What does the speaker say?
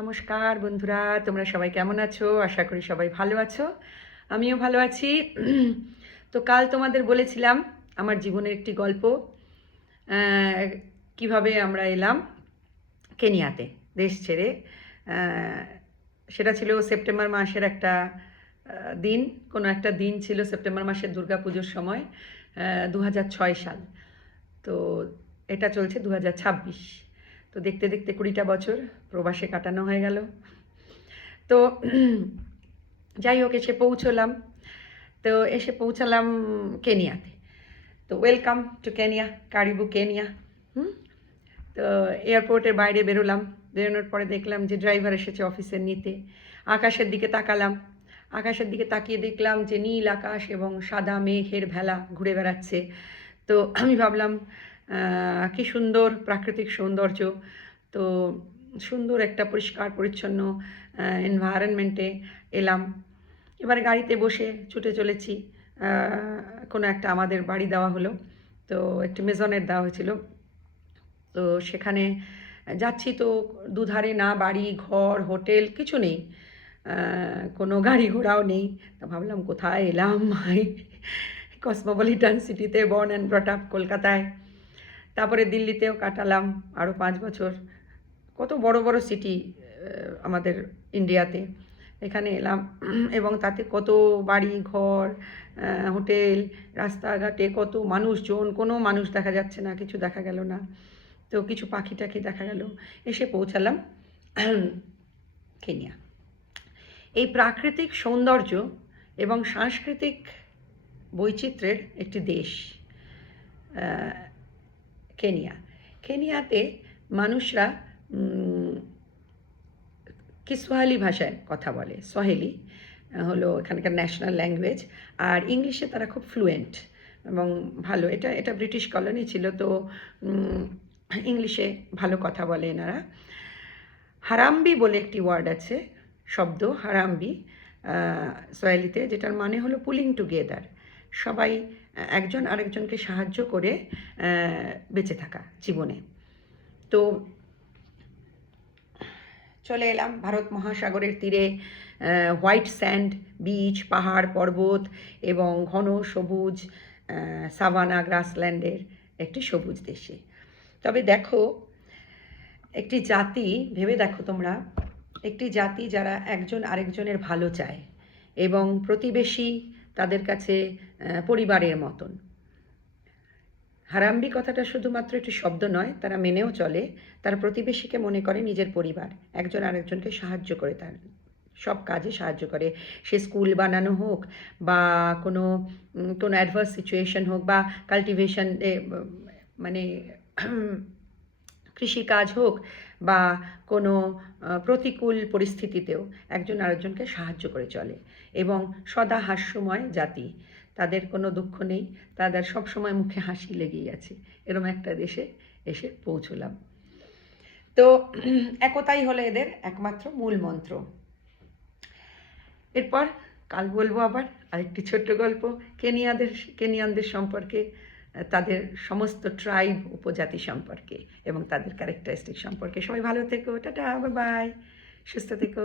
নমস্কার বন্ধুরা, তোমরা সবাই কেমন আছো? আশা করি সবাই ভালো আছো। আমিও ভালো আছি। তো কাল তোমাদের বলেছিলাম আমার জীবনের একটি গল্প, কিভাবে আমরা এলাম কেনিয়াতে দেশ ছেড়ে। আহ, সেটা ছিল সেপ্টেম্বর মাসের একটা দিন, কোনো একটা দিন ছিল সেপ্টেম্বর মাসের দুর্গাপুজোর সময়, 2006 সাল। তো এটা চলছে 2026। তো দেখতে দেখতে 20টা বছর প্রবাসে কাটানো হয়ে গেল। তো যাই হোক, এসে পৌঁছলাম। তো এসে পৌঁছালাম কেনিয়াতে। তো ওয়েলকাম টু কেনিয়া, কারিবু কেনিয়া। তো এয়ারপোর্টের বাইরে বেরোলাম। বেরোনোর পরে দেখলাম যে ড্রাইভার এসেছে অফিসের নিতে। আকাশের দিকে তাকালাম। আকাশের দিকে তাকিয়ে দেখলাম যে নীল আকাশ এবং সাদা মেঘের ভেলা ঘুরে বেড়াচ্ছে। তো আমি ভাবলাম কী সুন্দর প্রাকৃতিক সৌন্দর্য। তো সুন্দর একটা পরিষ্কার পরিচ্ছন্ন এনভায়রনমেন্টে এলাম। এবার গাড়িতে বসে ছুটে চলেছি। কোনো একটা আমাদের বাড়ি দেওয়া হলো, তো একটি মেজনের দেওয়া হয়েছিল। তো সেখানে যাচ্ছি, তো দুধারে না বাড়ি ঘর হোটেল কিছু নেই, কোনো গাড়ি ঘোড়াও নেই। তা ভাবলাম কোথায় এলাম ভাই, কসমোপলিটান সিটিতে, বর্ন অ্যান্ড ব্রট আপ কলকাতায়। তারপরে দিল্লিতেও কাটালাম আরও 5 বছর। কত বড় বড় সিটি আমাদের ইন্ডিয়াতে। এখানে এলাম এবং তাতে কত বাড়ি ঘর, হোটেল, রাস্তাঘাটে কত মানুষজন, কোনো মানুষ দেখা যাচ্ছে না, কিছু দেখা গেল না। তো কিছু পাখি টাখি দেখা গেল। এসে পৌঁছালাম কেনিয়া। এই প্রাকৃতিক সৌন্দর্য এবং সাংস্কৃতিক বৈচিত্র্যের একটি দেশ কেনিয়া। কেনিয়াতে মানুষরা কিসওয়াহিলি ভাষায় কথা বলে। সোয়াহিলি হলো এখানকার ন্যাশনাল ল্যাঙ্গুয়েজ, আর ইংলিশে তারা খুব ফ্লুয়েন্ট এবং ভালো। এটা এটা ব্রিটিশ কলোনি ছিল, তো ইংলিশে ভালো কথা বলে এনারা। হারাম্বি বলে একটি ওয়ার্ড আছে, শব্দ হারাম্বি সোয়াহিলিতে, যেটার মানে হলো পুলিং টুগেদার, সবাই একজন আরেকজনকে সাহায্য করে বেঁচে থাকা জীবনে। তো চলে এলাম ভারত মহাসাগরের তীরে, হোয়াইট স্যান্ড বিচ, পাহাড় পর্বত এবং ঘন সবুজ সাভানা গ্রাসল্যান্ডের একটি সবুজ দেশে। তবে দেখো, একটি জাতি, ভেবে দেখো তোমরা, একটি জাতি যারা একজন আরেকজনের ভালো চায় এবং প্রতিবেশী তাদের কাছে পরিবারের মতন। হারাম্বি কথাটা শুধুমাত্র একটি শব্দ নয়, তারা মেনেও চলে। তার প্রতিবেশীকে মনে করে নিজের পরিবার, একজন আরেকজনকে সাহায্য করে, তার সব কাজে সাহায্য করে। সে স্কুল বানানো হোক বা কোনো কোনো অ্যাডভার্স সিচুয়েশন হোক বা কাল্টিভেশন, মানে কৃষিকাজ হোক বা কোনো প্রতিকূল পরিস্থিতিতেও একজন আরেকজনকে সাহায্য করে চলে এবং সদা হাস্যময় জাতি। তাদের কোনো দুঃখ নেই, তাদের সবসময় মুখে হাসি লেগেই আছে। এরম একটা দেশে এসে পৌঁছলাম। তো একতাই হলো এদের একমাত্র মূল মন্ত্র। এরপর কাল বলবো আবার আরেকটি ছোট্ট গল্প কেনিয়ানদের সম্পর্কে, তাদের সমস্ত ট্রাইব উপজাতি সম্পর্কে এবং তাদের ক্যারেক্টারিস্টিক সম্পর্কে। সবাই ভালো থেকো, টাটা, বাই বাই, সুস্থ থেকো।